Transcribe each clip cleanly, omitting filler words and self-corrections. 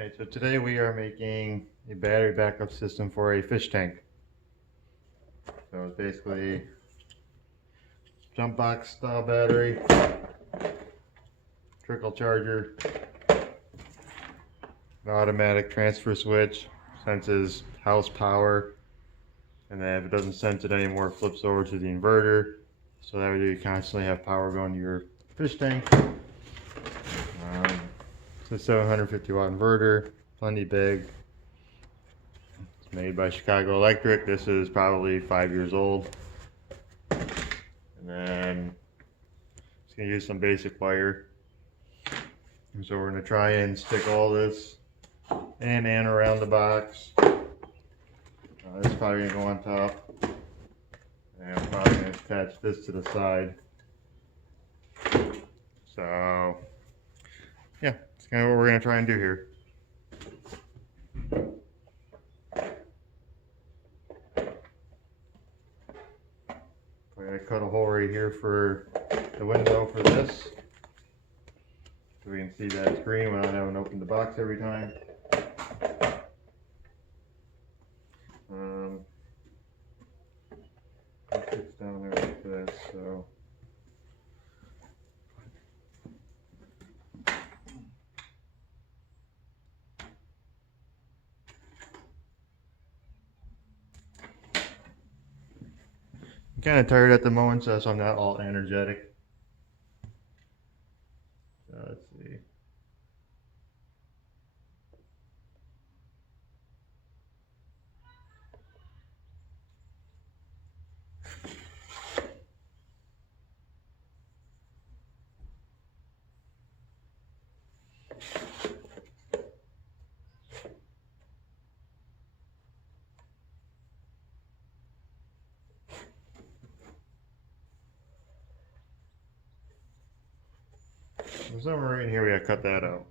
Alright, so today we are making a battery backup system for a fish tank. So it's basically jump box style battery, trickle charger, an automatic transfer switch, senses house power, and then if it doesn't sense it anymore, it flips over to the inverter. So that way you constantly have power going to your fish tank. It's a 750 watt inverter, plenty big. It's made by Chicago Electric. This is probably 5 years old. And then it's going to use some basic wire. And so we're going to try and stick all this in and around the box. This is probably going to go on top. And I'm probably going to attach this to the side. So yeah, that's kind of what we're going to try and do here. I'm going to cut a hole right here for the window for this, so we can see that it's green without having to open the box every time. It fits down there like this, so. I'm kind of tired at the moment, so I'm not all energetic. So let's see. So somewhere right in here we gotta cut that out.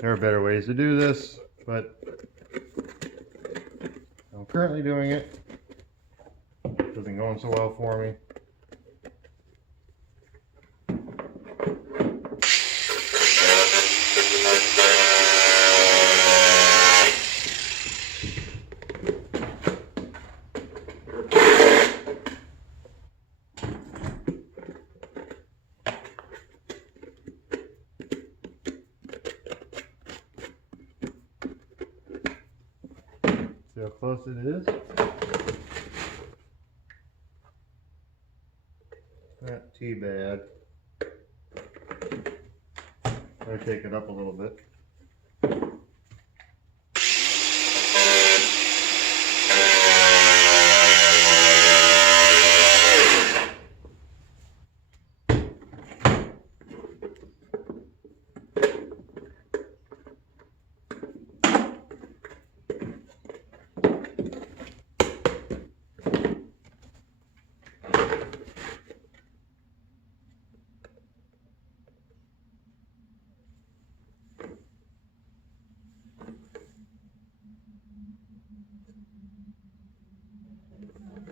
There are better ways to do this, but I'm currently doing it. It isn't going so well for me. See how close it is? Not too bad. I'll take it up a little bit.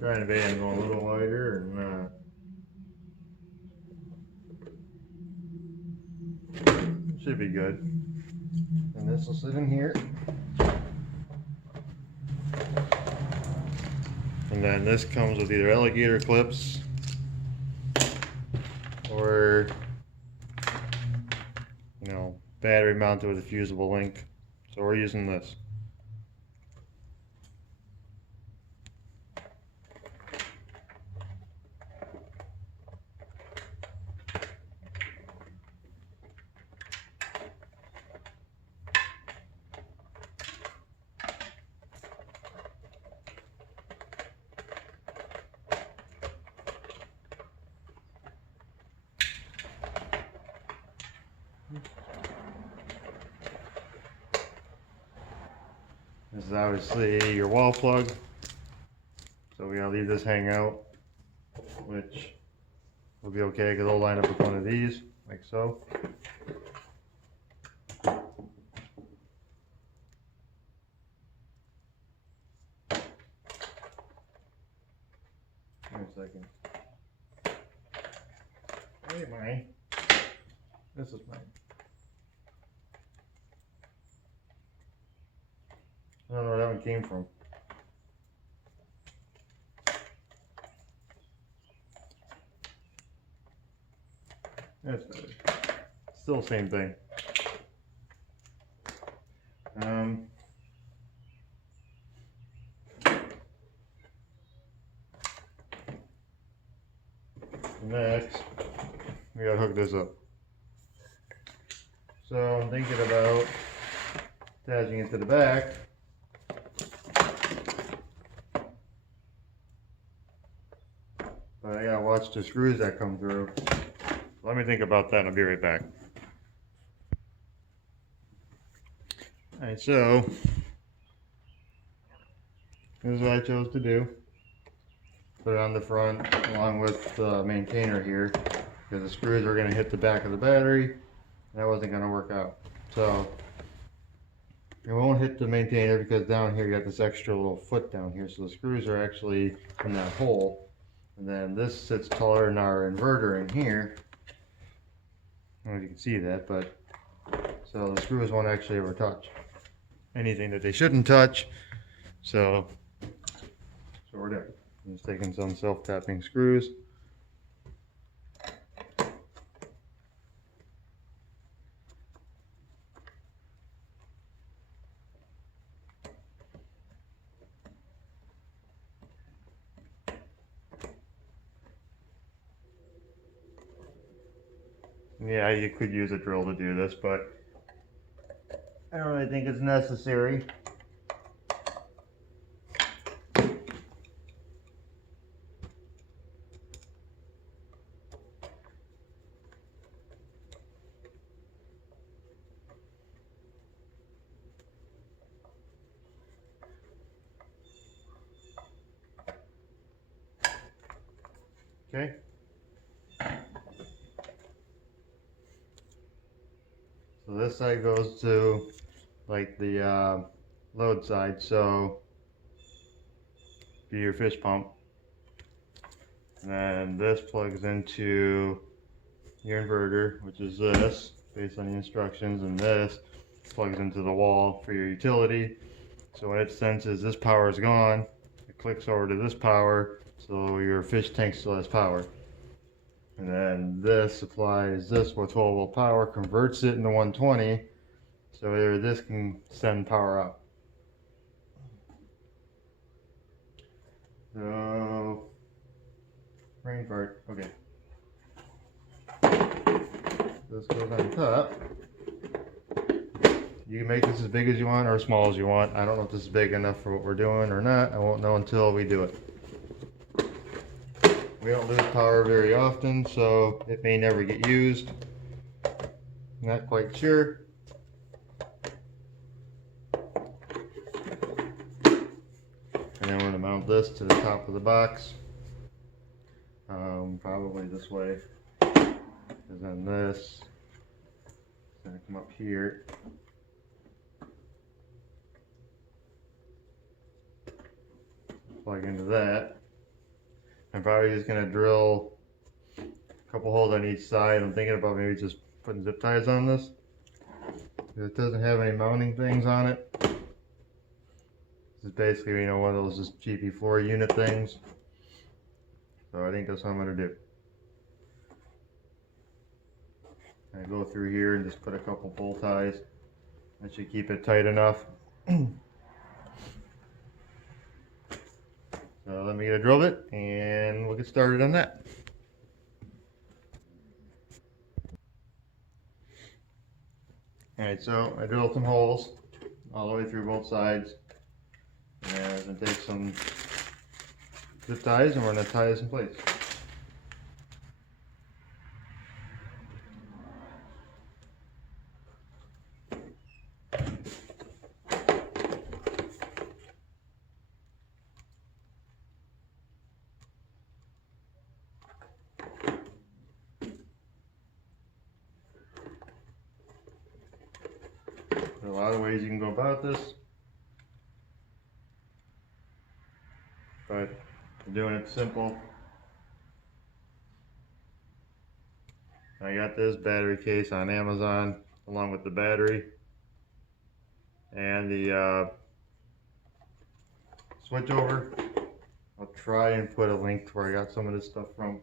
trying to be I'm going a little wider and should be good. And this will sit in here. And then this comes with either alligator clips or, you know, battery mounted with a fusible link. So we're using this. This is obviously your wall plug, so we gotta leave this hang out, which will be okay because I'll line up with one of these, like so. Wait a second. Hey, mine. This is mine. I don't know where that one came from. That's better. Still same thing. Next, we gotta hook this up. So I'm thinking about attaching it to the back. But I gotta watch the screws that come through. Let me think about that and I'll be right back. Alright, so this is what I chose to do. Put it on the front along with the maintainer here because the screws are going to hit the back of the battery. That wasn't going to work out. So it won't hit the maintainer because down here you got this extra little foot down here. So the screws are actually in that hole. And then this sits taller than our inverter in here. I don't know if you can see that, but so the screws won't actually ever touch anything that they shouldn't touch. So we're done. I'm just taking some self-tapping screws. Yeah, you could use a drill to do this, but I don't really think it's necessary. Okay. So this side goes to like the load side, so be your fish pump. And then this plugs into your inverter, which is this, based on the instructions, and this plugs into the wall for your utility. So when it senses this power is gone, it clicks over to this power, so your fish tank still has power. And then this supplies this with 12 volt power, converts it into 120, so either this can send power up. So, brain fart, okay. This goes on top. You can make this as big as you want or as small as you want. I don't know if this is big enough for what we're doing or not. I won't know until we do it. We don't lose power very often, so it may never get used. Not quite sure. And then we're going to mount this to the top of the box. Probably this way. Because then this is going to come up here. Plug into that. I'm probably just gonna drill a couple holes on each side. I'm thinking about maybe just putting zip ties on this. It doesn't have any mounting things on it. This is basically, you know, one of those just GP4 unit things. So I think that's what I'm gonna do. I go through here and just put a couple bow ties. That should keep it tight enough. So let me get a drill bit and we'll get started on that. Alright, so I drilled some holes all the way through both sides. And I'm going to take some zip ties and we're going to tie this in place. There are a lot of ways you can go about this, but I'm doing it simple. I got this battery case on Amazon along with the battery and the switch over. I'll try and put a link to where I got some of this stuff from.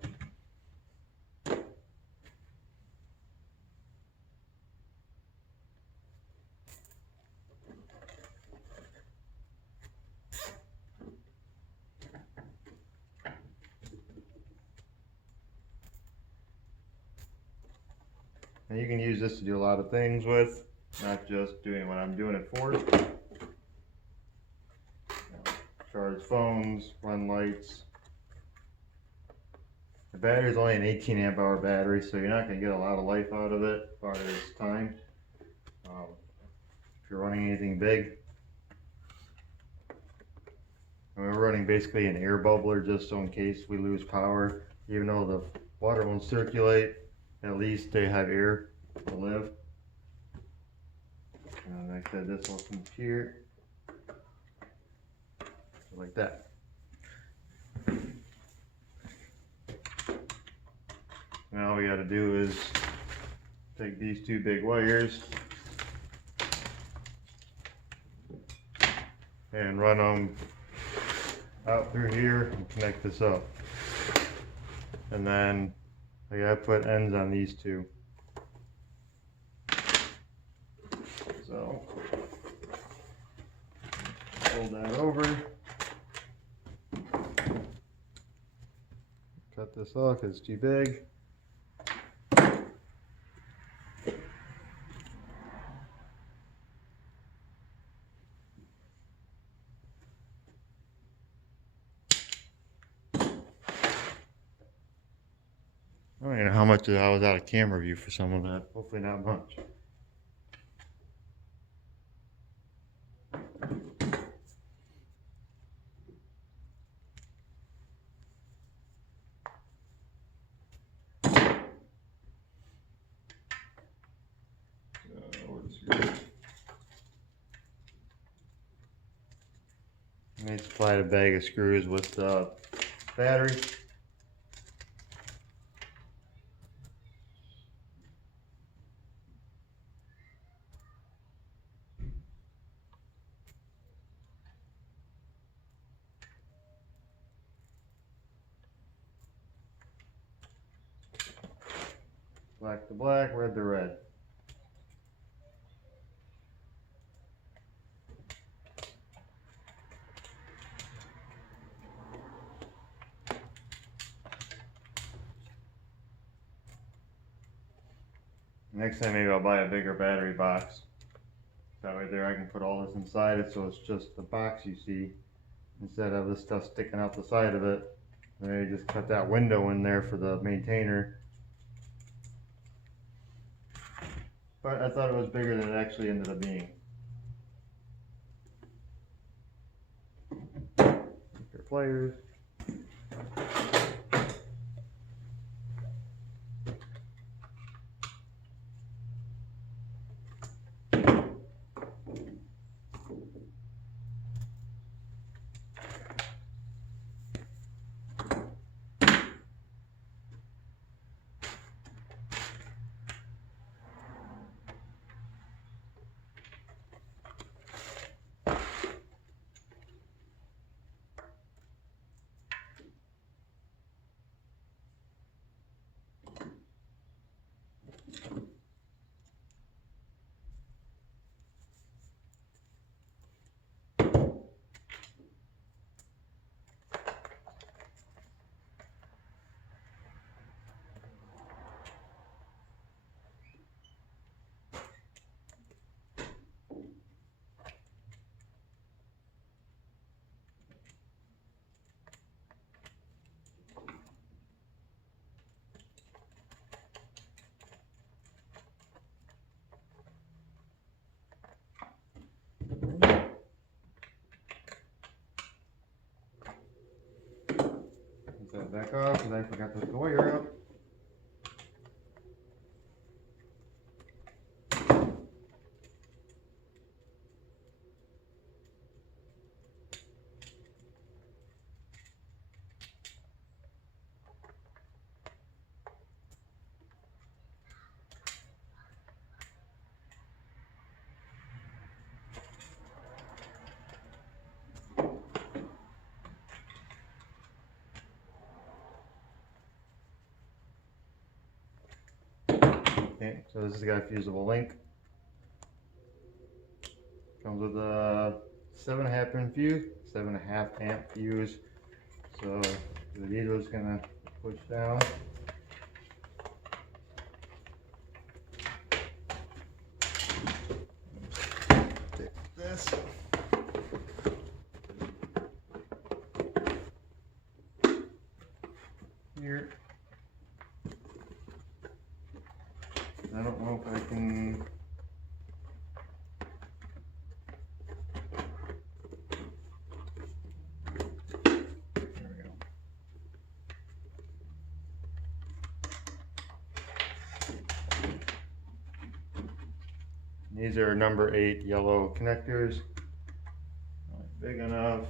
And you can use this to do a lot of things with, not just doing what I'm doing it for. Charge phones, run lights. The battery is only an 18 amp hour battery, so you're not going to get a lot of life out of it as far as time. If you're running anything big, we're running basically an air bubbler just so in case we lose power, even though the water won't circulate, at least they have air to live. And like I said, this will come here like that. Now all we got to do is take these two big wires and run them out through here and connect this up. And then I gotta put ends on these two. So fold that over. Cut this off because it's too big. I don't even know how much I was out of camera view for some of that. Hopefully not much. I need to supply a bag of screws with the battery. Black to black, red to red. Next time maybe I'll buy a bigger battery box. That way there I can put all this inside it so it's just the box you see instead of this stuff sticking out the side of it. Maybe just cut that window in there for the maintainer. But I thought it was bigger than it actually ended up being. Your pliers. that back off because I forgot to put the wire up. Okay, so this has got a fusible link. Comes with a 7.5 pin fuse, 7.5 amp fuse. So the needle is gonna push down. Take this. Here. I don't know if I can. There we go. These are number 8 yellow connectors. Not big enough.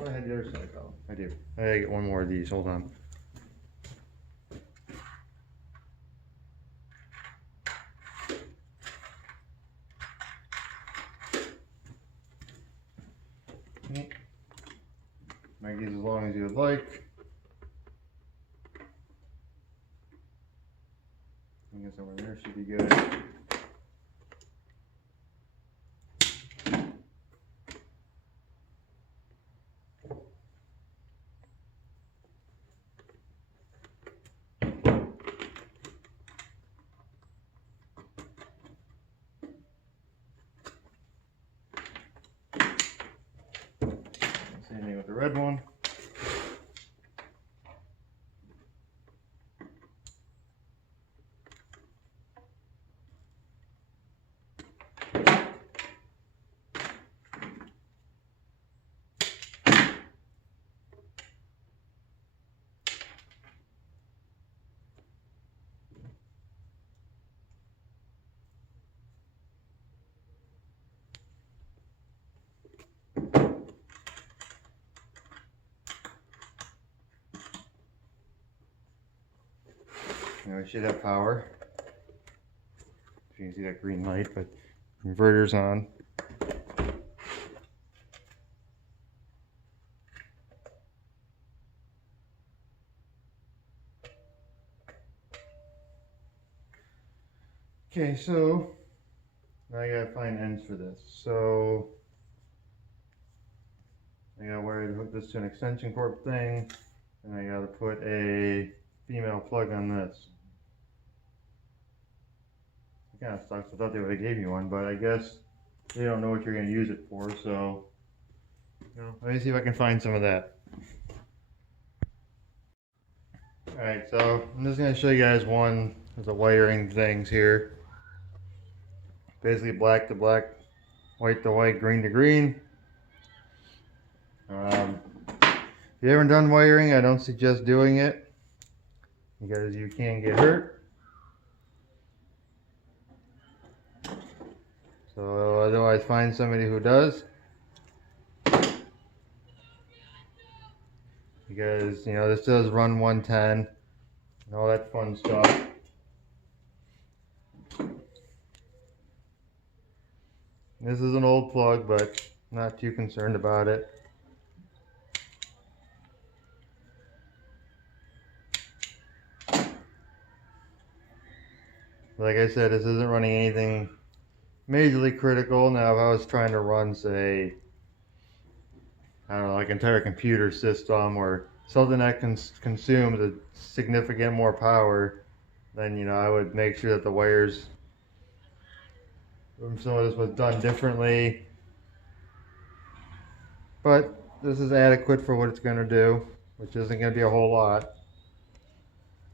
Oh, I had the other side out. I do. I gotta get one more of these. Hold on. Make these as long as you would like. I guess over there should be good. Same thing with the red one. Now we should have power. You can see that green light, but inverter's on. Okay, so now I gotta find ends for this. So I gotta wire hook this to an extension cord thing, and I gotta put a female plug on this. It kind of sucks. I thought they would have gave me one, but I guess they don't know what you're gonna use it for. So, let me see if I can find some of that. All right, so I'm just gonna show you guys one of the wiring things here. Basically, black to black, white to white, green to green. If you haven't done wiring, I don't suggest doing it because you can get hurt. So otherwise, find somebody who does. Because, this does run 110 and all that fun stuff. This is an old plug, but not too concerned about it. Like I said, this isn't running anything majorly critical. Now, if I was trying to run, say, I don't know, like an entire computer system or something that consumes a significant more power, then, I would make sure that the wires, some of this was done differently. But this is adequate for what it's going to do, which isn't going to be a whole lot.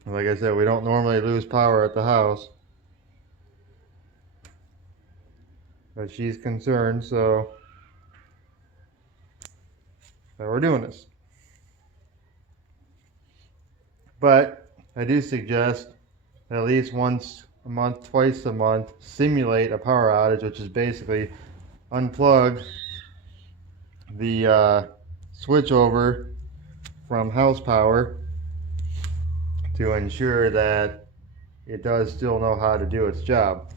Like I said, we don't normally lose power at the house. But she's concerned, so we're doing this. But I do suggest at least once a month, twice a month, simulate a power outage, which is basically unplug the switch over from house power to ensure that it does still know how to do its job.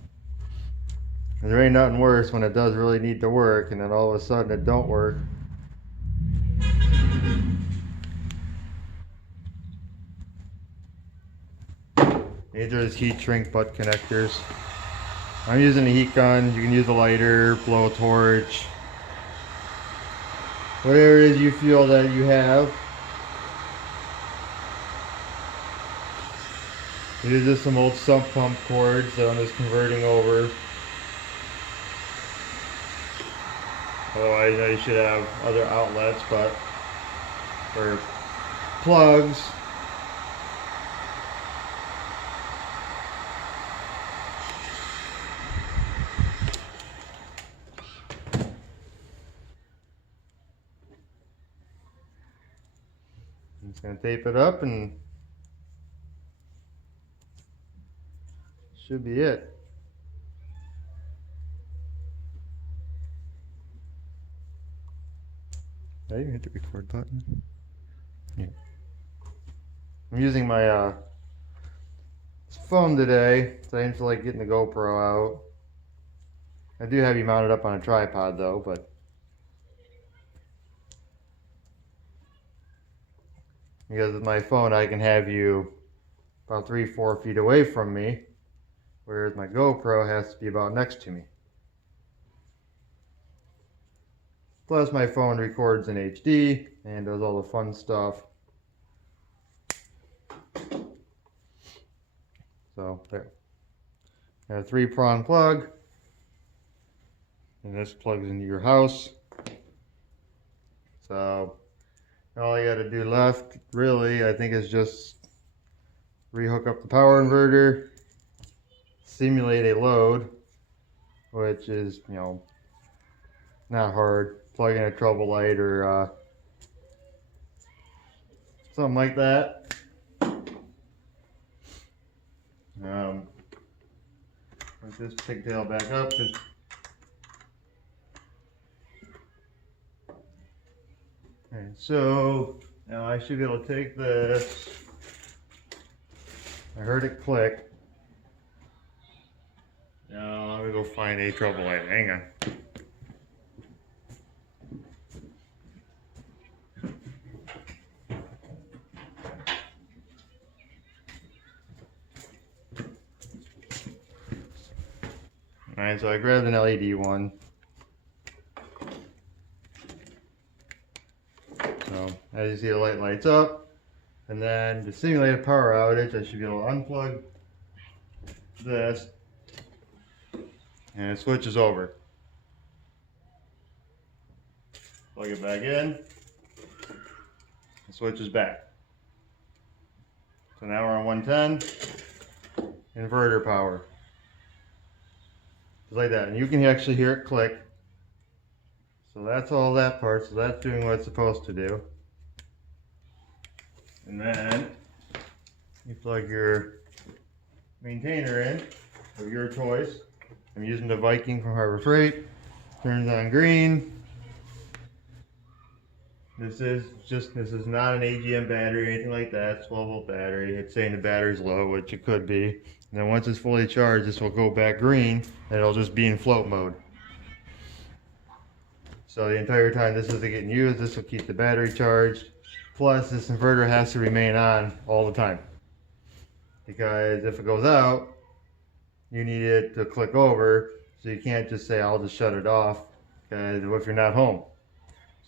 And there ain't nothing worse when it does really need to work and then all of a sudden it don't work. These are just heat shrink butt connectors. I'm using a heat gun. You can use a lighter, blow a torch, whatever it is you feel that you have. These are just some old sump pump cords that I'm just converting over. Otherwise, you know, you should have other outlets, but for plugs, I'm just going to tape it up and should be it. Did I even hit the record button? Yeah. I'm using my phone today, so I didn't feel like getting the GoPro out. I do have you mounted up on a tripod though, but because with my phone I can have you about 3-4 feet away from me, whereas my GoPro has to be about next to me. Plus my phone records in HD and does all the fun stuff. So there. I have a 3-prong plug. And this plugs into your house. So all you gotta do left, really, I think, is just rehook up the power inverter, simulate a load, which is, you know, not hard. Plug in a trouble light or something like that. Put this pigtail back up. Okay, so now I should be able to take this. I heard it click. Now let me go find a trouble light. Hang on. Alright, so I grabbed an LED one. So as you see, the light lights up. And then to simulate a power outage, I should be able to unplug this and it switches over. Plug it back in, it switches back. So now we're on 110, inverter power. Just like that, and you can actually hear it click. So that's all that part, so that's doing what it's supposed to do. And then you plug your maintainer in, of your choice. I'm using the Viking from Harbor Freight. Turns on green. This is not an AGM battery or anything like that. It's 12-volt battery. It's saying the battery's low, which it could be. And then once it's fully charged, this will go back green and it'll just be in float mode. So the entire time this isn't getting used, this will keep the battery charged. Plus, this inverter has to remain on all the time. Because if it goes out, you need it to click over. So you can't just say, I'll just shut it off, because if you're not home.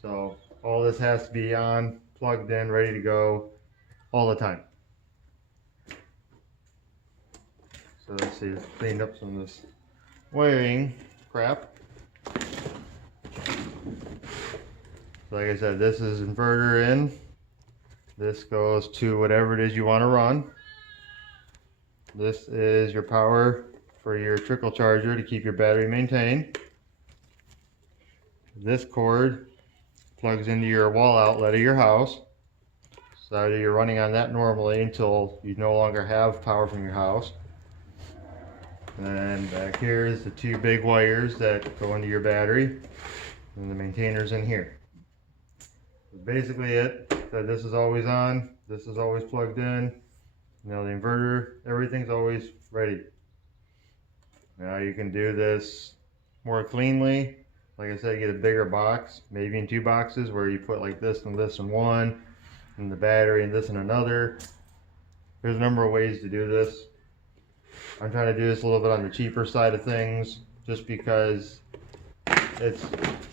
So all this has to be on, plugged in, ready to go, all the time. So let's see, let's clean up some of this wiring crap. Like I said, this is inverter in. This goes to whatever it is you want to run. This is your power for your trickle charger to keep your battery maintained. This cord plugs into your wall outlet of your house. So you're running on that normally until you no longer have power from your house. And then back here is the two big wires that go into your battery, and the maintainer's in here. That's basically it. So this is always on, this is always plugged in. You know, the inverter, everything's always ready. Now you can do this more cleanly. Like I said, get a bigger box, maybe in 2 boxes, where you put like this and this in one, and the battery and this in another. There's a number of ways to do this. I'm trying to do this a little bit on the cheaper side of things, just because its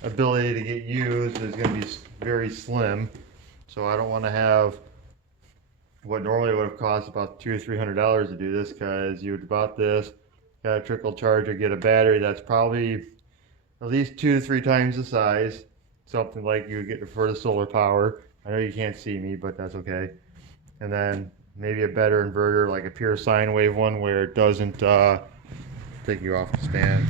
ability to get used is going to be very slim. So I don't want to have what normally would have cost about $200 or $300 to do this, because you would have bought this, got a trickle charger, get a battery that's probably at least 2 to 3 times the size, something like you would get for the solar power. I know you can't see me, but that's okay. And then maybe a better inverter, like a pure sine wave one, where it doesn't take you off the stand.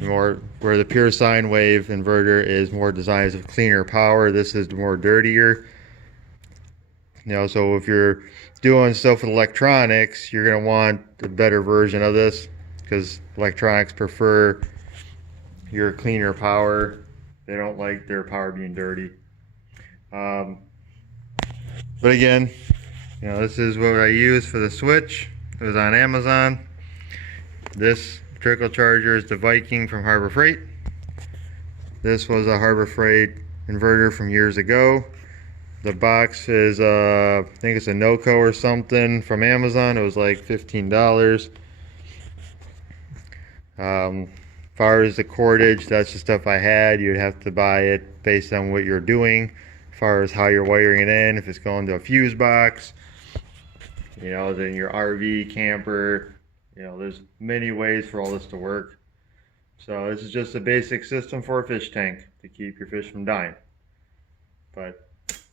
More where the pure sine wave inverter is more designed as cleaner power. This is more dirtier. You know, so if you're doing stuff with electronics, you're gonna want a better version of this, because electronics prefer your cleaner power. They don't like their power being dirty. But again, you know, this is what I use for the switch. It was on Amazon. This trickle charger is the Viking from Harbor Freight. This was a Harbor Freight inverter from years ago. The box is, I think it's a NOCO or something from Amazon. It was like $15. As far as the cordage, that's the stuff I had. You'd have to buy it based on what you're doing, as far as how you're wiring it in. If it's going to a fuse box, you know, then your RV, camper, you know, there's many ways for all this to work. So this is just a basic system for a fish tank to keep your fish from dying. But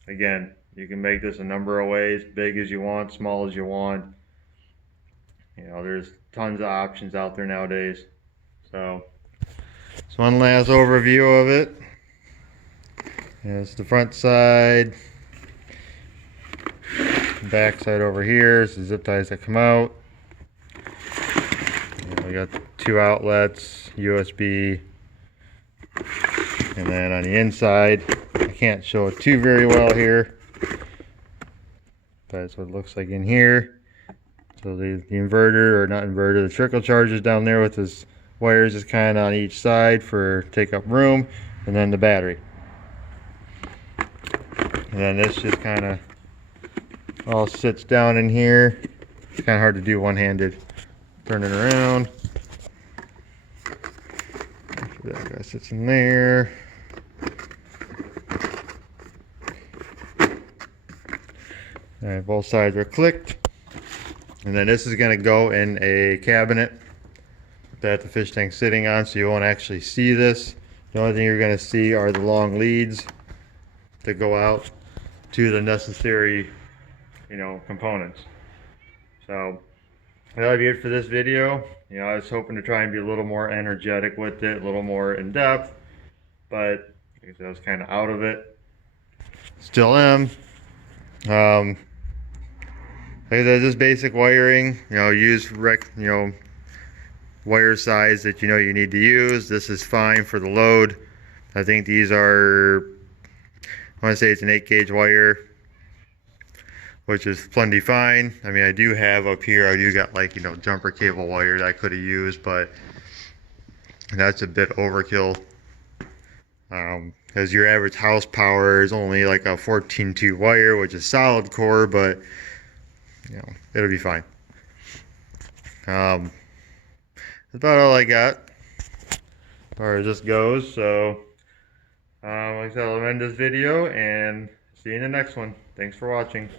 again, you can make this a number of ways, big as you want, small as you want. You know, there's tons of options out there nowadays. So one last overview of it. It's the front side, back side over here. It's the zip ties that come out. We got 2 outlets, USB, and then on the inside, I can't show it too very well here, but that's what it looks like in here. So the inverter, or not inverter, the trickle charger is down there with his wires is kind of on each side for take up room, and then the battery. And then this just kind of all sits down in here. It's kind of hard to do one-handed. Turn it around. That guy sits in there. Alright, both sides are clicked. And then this is going to go in a cabinet that the fish tank's sitting on, so you won't actually see this. The only thing you're going to see are the long leads that go out to the necessary, you know, components. So that'll be it for this video. You know, I was hoping to try and be a little more energetic with it, a little more in depth, but I guess I was kind of out of it. Still am. Like I said, just basic wiring. You know, use wire size that you know you need to use. This is fine for the load. I think these are, I want to say it's an 8-gauge wire, which is plenty fine. I mean, I do have up here, I do got like, you know, jumper cable wire that I could have used, but that's a bit overkill. Because your average house power is only like a 14-2 wire, which is solid core, but you know, it'll be fine. That's about all I got as far as this goes. So like I said, I'll end this video and see you in the next one. Thanks for watching.